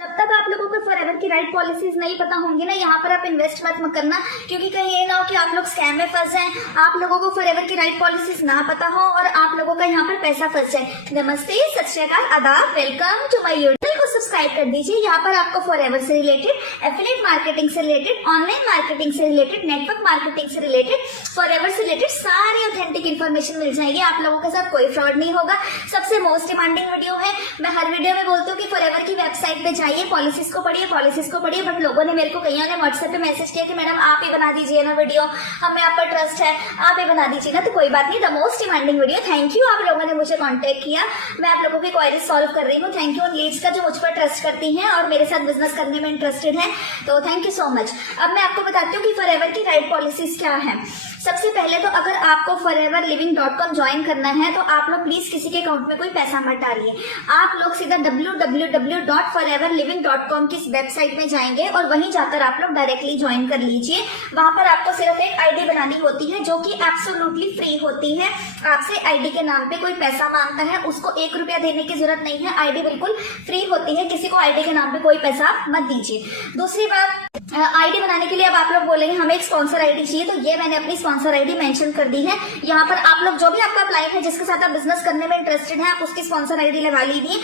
जब तक आप लोगों को फॉरएवर की राइट पॉलिसीज नहीं पता होंगी ना, यहाँ पर आप इन्वेस्ट मत करना, क्योंकि कहीं ये ना हो कि आप लोग स्कैम में फंस जाएं, आप लोगों को फॉरएवर की राइट पॉलिसीज ना पता हो और आप लोगों का यहाँ पर पैसा फंस जाए। नमस्ते, सत श्री अकाल, आदाब, वेलकम टू माय यूट्यूब को सब्सक्राइब कर दीजिए। यहाँ पर आपको फॉरएवर से रिलेटेड, एफिलिएट मार्केटिंग से रिलेटेड, ऑनलाइन मार्केटिंग से रिलेटेड, नेटवर्क मार्केटिंग से रिलेटेड, फॉरएवर से रिलेटेड सारी ऑथेंटिक इन्फॉर्मेशन मिल जाएगी। आप लोगों के साथ कोई फ्रॉड नहीं होगा। सबसे मोस्ट डिमांडिंग वीडियो है। मैं हर वीडियो में बोलती हूँ कि फॉरएवर की वेबसाइट पे जाइए, पॉलिसीज को पढ़िए, पॉलिसीज को पढ़िए। बट लोगों ने मेरे को, कईयों ने व्हाट्सएप पे मैसेज किया कि मैडम आप ही बना दीजिए ना वीडियो, हमें आप पर ट्रस्ट है, आप ही बना दीजिए ना। तो कोई बात नहीं, the most demanding video. Thank you, आप लोगों ने मुझे कॉन्टेक्ट किया, मैं आप लोगों की क्वेरीज सॉल्व कर रही हूँ। थैंक यू उन लीड्स का जो मुझ पर ट्रस्ट करती हैं और मेरे साथ बिजनेस करने में इंटरेस्टेड है, तो थैंक यू सो मच। अब मैं आपको बताती हूँ कि फॉरएवर की राइट पॉलिसीज क्या है। सबसे पहले तो अगर आपको foreverliving.com ज्वाइन करना है तो आप लोग प्लीज किसी के अकाउंट में कोई पैसा मत डालिए। आप लोग सीधा www.foreverliving.com की वेबसाइट में जाएंगे और वहीं जाकर आप लोग डायरेक्टली ज्वाइन कर लीजिए। वहां पर आपको सिर्फ एक आईडी बनानी होती है जो कि एब्सोल्युटली फ्री होती है। आपसे आईडी के नाम पे कोई पैसा मांगता है, उसको 1 रुपया देने की जरूरत नहीं है। आईडी बिल्कुल फ्री होती है, किसी को आईडी के नाम पे कोई पैसा मत दीजिए। दूसरी बात, आईडी बनाने के लिए अब आप लोग बोलेंगे हमें एक स्पॉन्सर आईडी चाहिए, तो ये मैंने अपनी स्पॉन्सर आईडी मेंशन कर दी है। यहाँ पर आप लोग जो भी आपका क्लाइंट है, जिसके साथ आप बिजनेस करने में इंटरेस्टेड है, आप उसकी स्पॉन्सर आईडी लगा लीजिए।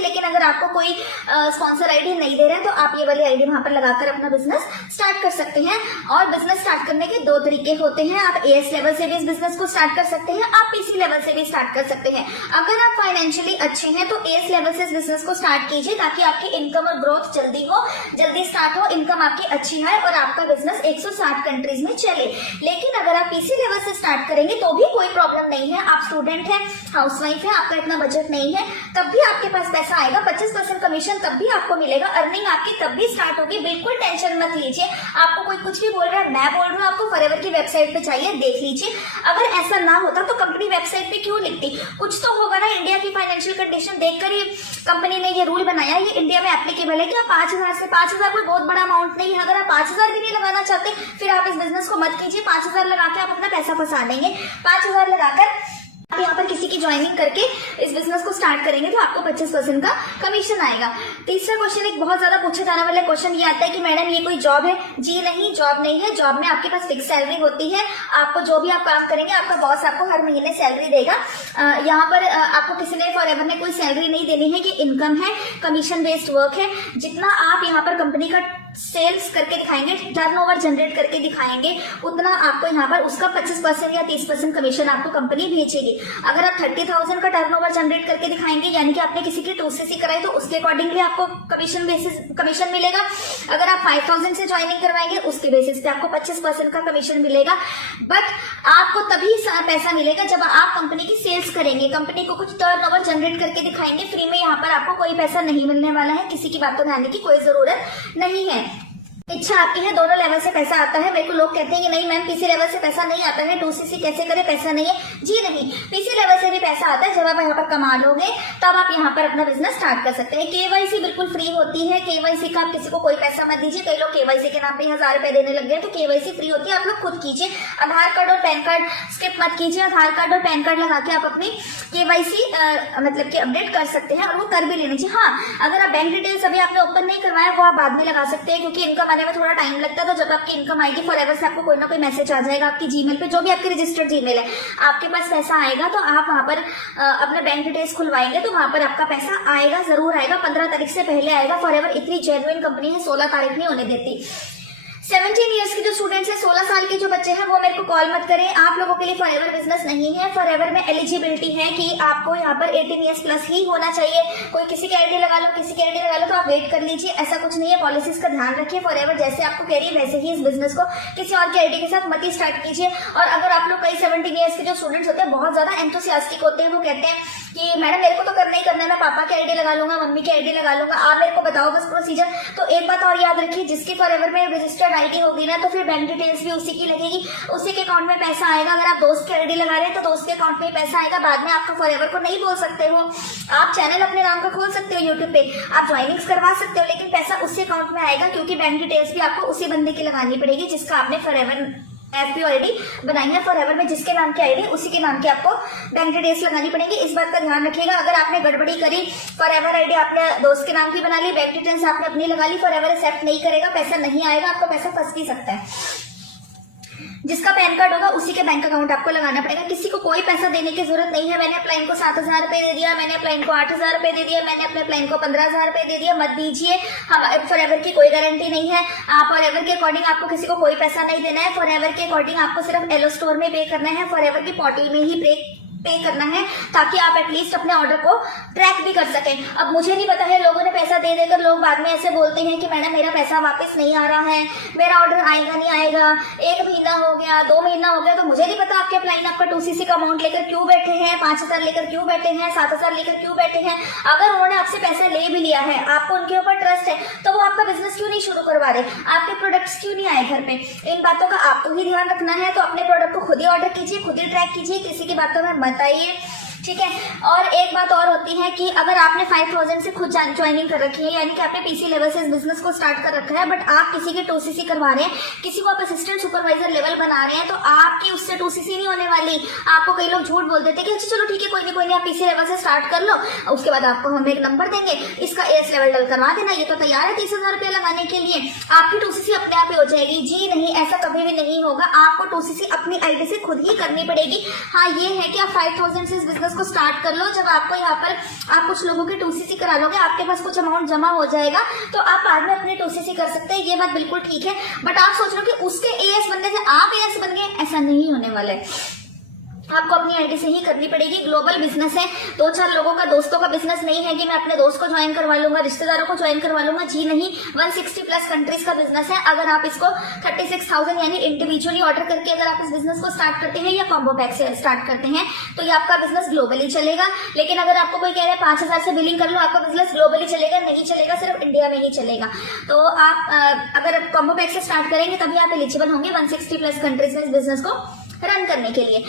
लेकिन अगर आपको कोई स्पॉन्सर आईडी नहीं दे रहे हैं तो आप ये वाली आईडी वहां पर लगाकर अपना बिजनेस स्टार्ट कर सकते हैं। और बिजनेस स्टार्ट करने के 2 तरीके होते हैं। आप एएस लेवल से भी इस बिजनेस को स्टार्ट कर सकते हैं, आप पीसी लेवल से भी स्टार्ट कर सकते हैं। अगर आप फाइनेंशियली अच्छे हैं तो एएस लेवल से इस बिजनेस को स्टार्ट कीजिए, ताकि आपकी इनकम और ग्रोथ जल्दी स्टार्ट हो, इनकम आपकी अच्छी है और आपका बिजनेस 160 कंट्रीज में चले। लेकिन अगर आप पीसी लेवल से स्टार्ट करेंगे तो भी कोई प्रॉब्लम नहीं है। आप स्टूडेंट हैं, हाउसवाइफ है, आपका इतना बजट नहीं है, तब भी आपके पास पैसा आएगा। 25% कमीशन तब भी आपको मिलेगा, अर्निंग आपकी तब भी स्टार्ट होगी। बिल्कुल टेंशन मत लीजिए। आपको कोई कुछ भी बोल रहा है, मैं बोल रही हूँ आपको फॉरएवर की वेबसाइट पे चाहिए, देख लीजिए। अगर ऐसा ना होता तो कंपनी वेबसाइट पे क्यों लिखती? कुछ तो होगा ना। इंडिया की फाइनेंशियल कंडीशन देखकर ही कंपनी ने ये रूल बनाया। ये इंडिया में एप्लीकेबल है कि 5,000 कोई बहुत बड़ा अमाउंट नहीं है। अगर आप 5,000 भी नहीं लगाना चाहते, फिर आप इस बिजनेस को मत कीजिए। 5,000 लगा के आप अपना पैसा फंसा लेंगे। 5,000 लगाकर आप यहाँ पर किसी की ज्वाइनिंग करके इस बिजनेस को स्टार्ट करेंगे तो आपको 25% का कमीशन आएगा। तीसरा क्वेश्चन, एक बहुत ज्यादा पूछा जाने वाला क्वेश्चन ये आता है कि मैडम ये कोई जॉब है? जी नहीं, जॉब नहीं है। जॉब में आपके पास फिक्स सैलरी होती है। आपको जो भी आप काम करेंगे, आपका बॉस आपको हर महीने सैलरी देगा। यहाँ पर आपको किसी ने, फॉरएवर ने कोई सैलरी नहीं देनी है कि इनकम है, कमीशन बेस्ड वर्क है। जितना आप यहाँ पर कंपनी का सेल्स करके दिखाएंगे, टर्नओवर जनरेट करके दिखाएंगे, उतना आपको यहाँ पर उसका 25% या 30% कमीशन आपको कंपनी भेजेगी। अगर आप 30,000 का टर्नओवर जनरेट करके दिखाएंगे, यानी कि आपने किसी की 2cc कराई, तो उसके अकॉर्डिंगली आपको कमीशन मिलेगा। अगर आप 5,000 से ज्वाइनिंग करवाएंगे, उसके बेसिस पे आपको 25% का कमीशन मिलेगा। बट आपको तभी पैसा मिलेगा जब आप कंपनी की सेल्स करेंगे, कंपनी को कुछ टर्नओवर जनरेट करके दिखाएंगे। फ्री में यहाँ पर आपको कोई पैसा नहीं मिलने वाला है, किसी की बातों में आने की कोई जरूरत नहीं है। इच्छा आपकी है, दोनों लेवल से पैसा आता है। मेरे को लोग कहते हैं कि नहीं मैम पीसी लेवल से पैसा नहीं आता है, 2cc कैसे करे, पैसा नहीं है। जी नहीं, पीसी लेवल से भी पैसा आता है। जब आप यहाँ पर कमा लोगे तब आप यहाँ पर अपना बिजनेस स्टार्ट कर सकते हैं। केवाईसी बिल्कुल फ्री होती है। केवाईसी का आप किसी को कोई पैसा मत दीजिए। कई लोग केवाईसी के नाम पे 1,000 रुपए देने लग गए, तो केवाईसी फ्री होती है, आप लोग खुद कीजिए। आधार कार्ड और पैन कार्ड स्किप मत कीजिए। आधार कार्ड और पैन कार्ड लगा के आप अपनी केवाईसी मतलब कि अपडेट कर सकते हैं, और वो कर भी लेनी चाहिए। हाँ, अगर आप बैंक डिटेल्स अभी आपने ओपन नहीं करवाया, वो आप बाद में लगा सकते हैं, क्योंकि इनकम में थोड़ा टाइम लगता है। तो जब आपकी इनकम आएगी, फॉरएवर से आपको कोई ना कोई मैसेज आ जाएगा आपकी जीमेल पे, जो भी आपकी रजिस्टर्ड जीमेल है, आपके पास पैसा आएगा तो आप वहां पर अपने बैंक डिटेल्स खुलवाएंगे, तो वहां पर आपका पैसा आएगा, जरूर आएगा। 15 तारीख से पहले आएगा। फॉरएवर इतनी जेन्युइन कंपनी है, 16 तारीख नहीं होने देती। 17 ईयर्स के जो स्टूडेंट्स हैं, 16 साल के जो बच्चे हैं, वो मेरे को कॉल मत करें। आप लोगों के लिए फॉरएवर बिजनेस नहीं है। फॉरएवर में एलिजिबिलिटी है कि आपको यहाँ पर 18 ईयर्स प्लस ही होना चाहिए। कोई किसी की आईडी लगा लो, किसी की आईडी लगा लो, तो आप वेट कर लीजिए। ऐसा कुछ नहीं है। पॉलिसीज का ध्यान रखिए। फॉरएवर जैसे आपको कह रही है वैसे ही इस बिजनेस को किसी और की आईडी के साथ मत ही स्टार्ट कीजिए। और अगर आप लोग, कई 17 ईयर्स के जो स्टूडेंट्स होते हैं बहुत ज्यादा एंथुसियास्टिक होते हैं, वो कहते हैं कि मैडम मेरे को तो करना ही करना है, मैं पापा की आईडी लगा लूंगा, मम्मी की आईडी लगा लूंगा, आप मेरे को बताओ बस प्रोसीजर। तो एक बात और याद रखिए, जिसकी फॉरएवर में रजिस्टर्ड आईडी होगी ना, तो फिर बैंक डिटेल्स भी उसी की लगेगी, उसी के अकाउंट में पैसा आएगा। अगर आप दोस्त की आईडी लगा रहे हैं तो दोस्त के अकाउंट में पैसा आएगा। बाद में आपको फॉरएवर को नहीं बोल सकते हो, आप चैनल अपने नाम का खोल सकते हो यूट्यूब पे, आप ज्वाइनिंग्स करवा सकते हो, लेकिन पैसा उसी अकाउंट में आएगा, क्योंकि बैंक डिटेल्स भी आपको उसी बंदे की लगानी पड़ेगी जिसका आपने फॉरएवर FPO आईडी बनाई है फॉरएवर में, जिसके नाम की आईडी उसी के नाम की आपको बैंक डिटेल्स लगानी पड़ेगी। इस बात का ध्यान रखिएगा, अगर आपने गड़बड़ी करी, फॉरएवर आईडी आपने दोस्त के नाम की बना ली, बैंक डिटेल्स आपने अपनी लगा ली, फॉरएवर एक्सेप्ट नहीं करेगा, पैसा नहीं आएगा, आपका पैसा फंस भी सकता है। जिसका पैन कार्ड होगा उसी के बैंक अकाउंट आपको लगाना पड़ेगा। किसी को कोई पैसा देने की जरूरत नहीं है। मैंने अपलाइन को 7,000 रुपए दे दिया, मैंने अपलाइन को 8,000 रुपए दे दिया, मैंने अपने अपलाइन को 15,000 रुपए दे दिया, मत दीजिए। हम फॉरएवर की कोई गारंटी नहीं है। आप फॉरएवर के अकॉर्डिंग आपको किसी को कोई पैसा नहीं देना है। फॉरएवर के अकॉर्डिंग आपको सिर्फ एलो स्टोर में पे करना है, फॉरएवर की पोर्टल में ही पे करना है, ताकि आप एटलीस्ट अपने ऑर्डर को ट्रैक भी कर सकें। अब मुझे नहीं पता है, लोगों ने पैसा दे देकर लोग बाद में ऐसे बोलते हैं कि मैडम मेरा पैसा वापस नहीं आ रहा है, मेरा ऑर्डर आएगा नहीं आएगा, 1 महीना हो गया, 2 महीना हो गया। तो मुझे नहीं पता आपके अपलाइन आपका 2cc का अमाउंट लेकर क्यों बैठे हैं, 5,000 लेकर क्यों बैठे हैं, 7,000 लेकर क्यों बैठे हैं। अगर उन्होंने आपसे पैसा ले भी लिया है, आपको उनके ऊपर ट्रस्ट है, तो वो आपका बिजनेस क्यों नहीं शुरू करवा रहे, आपके प्रोडक्ट्स क्यों नहीं आए घर पे। इन बातों का आपको ही ध्यान रखना है। तो अपने प्रोडक्ट को खुद ही ऑर्डर कीजिए, खुद ही ट्रैक कीजिए, किसी की बातों में मत आइए, ठीक है। और एक बात और होती है कि अगर आपने 5,000 से खुद ज्वाइनिंग कर रखी है, यानी कि आपने पीसी लेवल से इस बिजनेस को स्टार्ट कर रखा है, बट आप किसी के 2cc करवा रहे हैं, किसी को आप असिस्टेंट सुपरवाइजर लेवल बना रहे हैं, तो आपकी उससे 2cc नहीं होने वाली। आपको कई लोग झूठ बोल देते हैं कि अच्छा चलो ठीक है, कोई नहीं आप पीसी लेवल से स्टार्ट कर लो, उसके बाद आपको हम एक नंबर देंगे, इसका एस लेवल डल करवा देना, ये तो तैयार है 30,000 रुपया लगाने के लिए, आपकी 2cc अपने आप ही हो जाएगी। जी नहीं, ऐसा कभी भी नहीं होगा। आपको 2cc अपनी आईडी से खुद ही करनी पड़ेगी। हाँ, ये है कि आप 5,000 से इस बिजनेस को स्टार्ट कर लो। जब आपको यहाँ पर आप कुछ लोगों के 2cc करा लोगे, आपके पास कुछ अमाउंट जमा हो जाएगा, तो आप बाद में अपने 2cc कर सकते हैं। ये बात बिल्कुल ठीक है। बट आप सोच रहे हो कि उसके एएस बनने से आप एएस बन गए, ऐसा नहीं होने वाला है। आपको अपनी आईडी से ही करनी पड़ेगी। ग्लोबल बिजनेस है, 2-4 लोगों का, दोस्तों का बिजनेस नहीं है कि मैं अपने दोस्त को ज्वाइन करवा लूंगा, रिश्तेदारों को ज्वाइन करवा लूंगा। जी नहीं, 160 प्लस कंट्रीज का बिजनेस है। अगर आप इसको 36,000 यानी इंडिविजुअली ऑर्डर करके अगर आप इस बिजनेस को स्टार्ट करते हैं या कॉम्बो पैक से स्टार्ट करते हैं, तो ये आपका बिजनेस ग्लोबली चलेगा। लेकिन अगर आपको कोई कह रहा है 5,000 से बिलिंग कर लो, आपका बिजनेस ग्लोबली चलेगा, नहीं चलेगा, सिर्फ इंडिया में ही चलेगा। तो आप अगर कॉम्बो पैक से स्टार्ट करेंगे तभी आप एलिजिबल होंगे 160 प्लस कंट्रीज में इस बिजनेस को रन करने के लिए।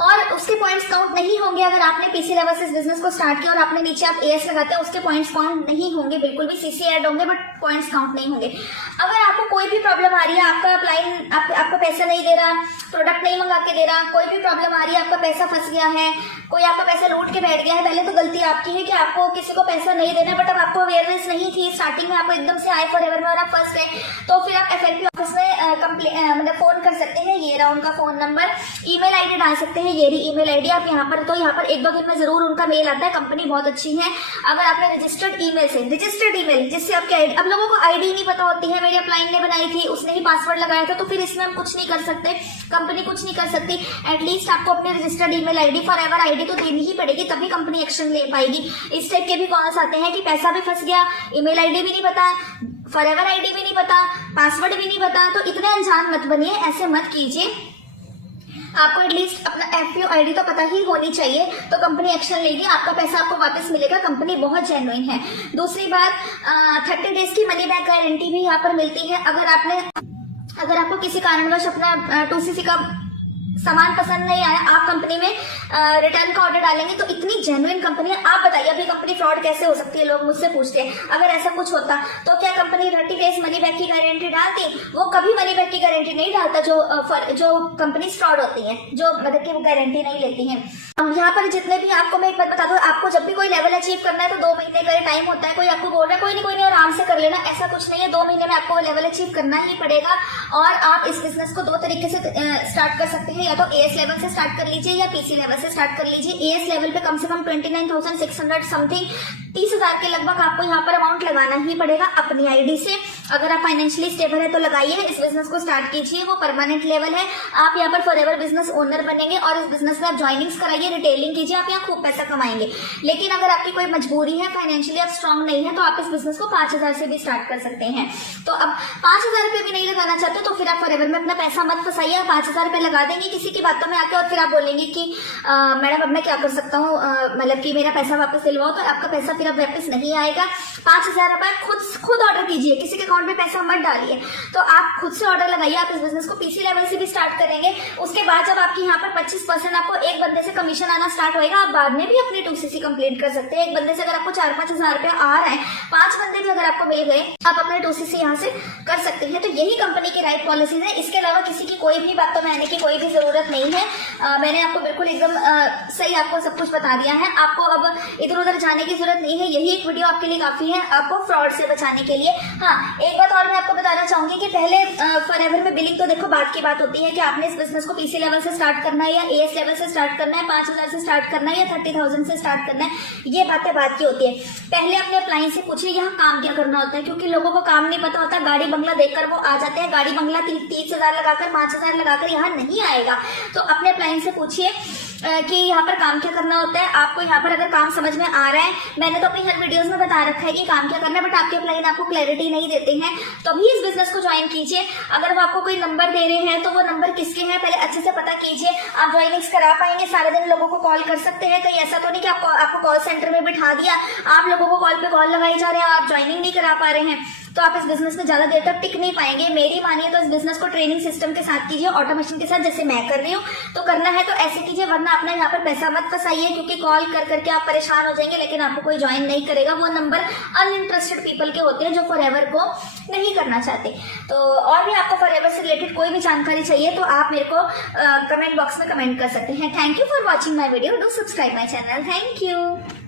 और उसके पॉइंट्स काउंट नहीं होंगे। अगर आपने पीसी लेवल से इस बिजनेस को स्टार्ट किया और आपने नीचे आप एएस लगाते हैं, उसके पॉइंट्स काउंट नहीं होंगे, बिल्कुल भी सीसी ऐड होंगे, बट पॉइंट्स काउंट नहीं होंगे। अगर आपको कोई भी प्रॉब्लम आ रही है, आपका अपलाइन आपको पैसा नहीं दे रहा, प्रोडक्ट नहीं मंगा के दे रहा, कोई भी प्रॉब्लम आ रही है, आपका पैसा फंस गया है, कोई आपका पैसा लूट के बैठ गया है, पहले तो गलती आपकी है कि आपको किसी को पैसा नहीं देना, बट अब आपको अवेयरनेस नहीं थी, स्टार्टिंग में आपको एकदम से आए फॉरएवर में और आप फंस गए, तो फिर आप FLP ऑफिस में मतलब फोन कर सकते हैं। ये रहा उनका फोन नंबर, ईमेल आईडी डाल सकते हैं, ये रही ईमेल आईडी। आप यहाँ पर 1-2 दिन में जरूर उनका मेल आता है। कंपनी बहुत अच्छी है। अगर आपने रजिस्टर्ड ईमेल जिससे आपकी आईडी, अब लोगों को आईडी नहीं पता होती है, मेरी अपलाइन ने बनाई थी, उसने ही पासवर्ड लगाया था, तो फिर इसमें हम कुछ नहीं कर सकते, कंपनी कुछ नहीं कर सकती। एटलीस्ट आपको अपने registered email ID, forever ID तो देनी ही पड़ेगी, तभी कंपनी एक्शन ले पाएगी। इस टाइप के भी कॉल्स आते हैं कि पैसा भी फंस गया, ईमेल आईडी भी नहीं पता, फॉरएवर आईडी भी नहीं पता, पासवर्ड भी नहीं पता। तो इतने अनजान मत बनिए, ऐसे मत कीजिए। आपको एटलीस्ट अपना FPO आईडी तो पता ही होनी चाहिए, तो कंपनी एक्शन लेगी, आपका पैसा आपको वापस मिलेगा। कंपनी बहुत जेन्युइन है। दूसरी बात, 30 डेज की मनी बैक गारंटी भी यहाँ पर मिलती है। अगर आपको किसी कारणवश अपना 2cc का सामान पसंद नहीं आया, आप कंपनी में रिटर्न का ऑर्डर डालेंगे, तो इतनी जेन्युइन कंपनी है। आप बताइए अभी कंपनी फ्रॉड कैसे हो सकती है, लोग मुझसे पूछते हैं। अगर ऐसा कुछ होता तो क्या कंपनी 30 डेज मनी बैक की गारंटी डालती? वो कभी मनी बैक की गारंटी नहीं डालता। जो कंपनी फ्रॉड होती है, जो मतलब की वो गारंटी नहीं लेती है। यहाँ पर जितने भी, आपको मैं एक बात बता दूं, आपको जब भी कोई लेवल अचीव करना है तो 2 महीने का टाइम होता है। कोई आपको बोल रहा है कोई नहीं आराम से कर लेना, ऐसा कुछ नहीं है। 2 महीने में आपको लेवल अचीव करना ही पड़ेगा। और आप इस बिजनेस को 2 तरीके से स्टार्ट कर सकते हैं, या तो एएस लेवल से स्टार्ट कर लीजिए या पीसी लेवल से स्टार्ट कर लीजिए। एएस लेवल पे कम से कम 29,600 समथिंग 30,000 के लगभग आपको यहाँ पर अमाउंट लगाना ही पड़ेगा अपनी आईडी से। अगर आप फाइनेंशियली स्टेबल है तो लगाइए, इस बिजनेस को स्टार्ट कीजिए। वो परमानेंट लेवल है। आप यहाँ पर फॉरएवर बिजनेस ओनर बनेंगे और इस बिजनेस में आप ज्वाइनिंग्स कराइए, रिटेलिंग कीजिए, आप यहाँ खूब पैसा कमाएंगे। लेकिन अगर आपकी कोई मजबूरी है, फाइनेंशियली आप स्ट्रांग नहीं है, तो आप इस बिजनेस को 5,000 से भी स्टार्ट कर सकते हैं। तो अब 5,000 रुपए भी नहीं लगाना चाहते तो फिर आप फॉरएवर में अपना पैसा मत फंसाइए। 5,000 रुपए लगा देंगे किसी की बातों में आके और फिर आप बोलेंगे कि मैडम अब मैं क्या कर सकता हूँ, मतलब कि मेरा पैसा वापस दिलवाओ, तो आपका पैसा फिर अब वापस नहीं आएगा। 5,000 रुपए खुद ऑर्डर कीजिए, किसी के अकाउंट अकाउंट में पैसा मत डालिए। तो आप खुद से ऑर्डर लगाइए, आप इस बिजनेस को पीसी लेवल से भी स्टार्ट करेंगे। उसके बाद जब आपकी यहाँ पर 25% आपको एक बंदे से कमीशन आना स्टार्ट होएगा, आप बाद में भी अपनी 2cc कंप्लीट कर सकते हैं। एक बंदे से अगर आपको 4-5 हजार रुपया आ रहा है, 5 बंदे भी अगर आपको मिल गए, आप अपने 2cc यहाँ से कर सकते हैं। तो यही कंपनी की राइट पॉलिसीज है। इसके अलावा किसी की कोई भी बात तो मानने की कोई भी जरूरत नहीं है। मैंने आपको बिल्कुल एकदम सही आपको सब कुछ बता दिया है। आपको अब इधर उधर जाने की जरूरत नहीं है। यही एक वीडियो आपके लिए काफी है आपको फ्रॉड से बचाने के लिए। हाँ, एक बात और मैं आपको बताना चाहूंगी कि पहले फॉरएवर में बिलिंग तो देखो बात की बात होती है कि आपने इस बिजनेस को पीसी लेवल से स्टार्ट करना है या एएस लेवल से स्टार्ट करना है, 5,000 से स्टार्ट करना है या 30,000 से स्टार्ट करना है, ये बातें बात की होती है। पहले अपने अप्लायंस से पूछिए यहाँ काम क्या करना होता है, क्योंकि लोगों को काम नहीं पता होता। गाड़ी बंगला देखकर वो आ जाते हैं, गाड़ी बंगला 30,000 लगाकर 5,000 लगाकर यहाँ नहीं आएगा। तो अपने अप्लायंस से पूछिए कि यहाँ पर काम क्या करना होता है। आपको यहाँ पर अगर काम समझ में आ रहा है, मैंने तो अपनी हर वीडियोस में बता रखा है कि काम क्या करना है, बट आपके अप्लायन आपको क्लैरिटी नहीं देते हैं, तो भी इस बिजनेस को ज्वाइन कीजिए। अगर वो आपको कोई नंबर दे रहे हैं तो वो नंबर किसके हैं पहले अच्छे से पता कीजिए। आप ज्वाइनिंग्स करा पाएंगे, सारे दिन लोगों को कॉल कर सकते हैं। कहीं ऐसा तो नहीं कि आपको कॉल सेंटर में बिठा दिया, आप लोगों को कॉल पे कॉल लगाई जा रहे हैं, आप ज्वाइनिंग नहीं करा पा रहे हैं, तो आप इस बिजनेस में ज्यादा देर तक टिक नहीं पाएंगे। मेरी मानिए तो इस बिजनेस को ट्रेनिंग सिस्टम के साथ कीजिए, ऑटोमेशन के साथ, जैसे मैं कर रही हूँ। तो करना है तो ऐसे कीजिए, वरना अपना यहाँ पर पैसा मत फंसाइए, क्योंकि कॉल कर करके आप परेशान हो जाएंगे, लेकिन आपको कोई ज्वाइन नहीं करेगा। वो नंबर अनइंटरेस्टेड पीपल के होते हैं जो फॉरएवर को नहीं करना चाहते। तो और भी आपको फॉरएवर से रिलेटेड कोई भी जानकारी चाहिए तो आप मेरे को कमेंट बॉक्स में कमेंट कर सकते हैं। Thank you for watching my video, do subscribe my channel. Thank you.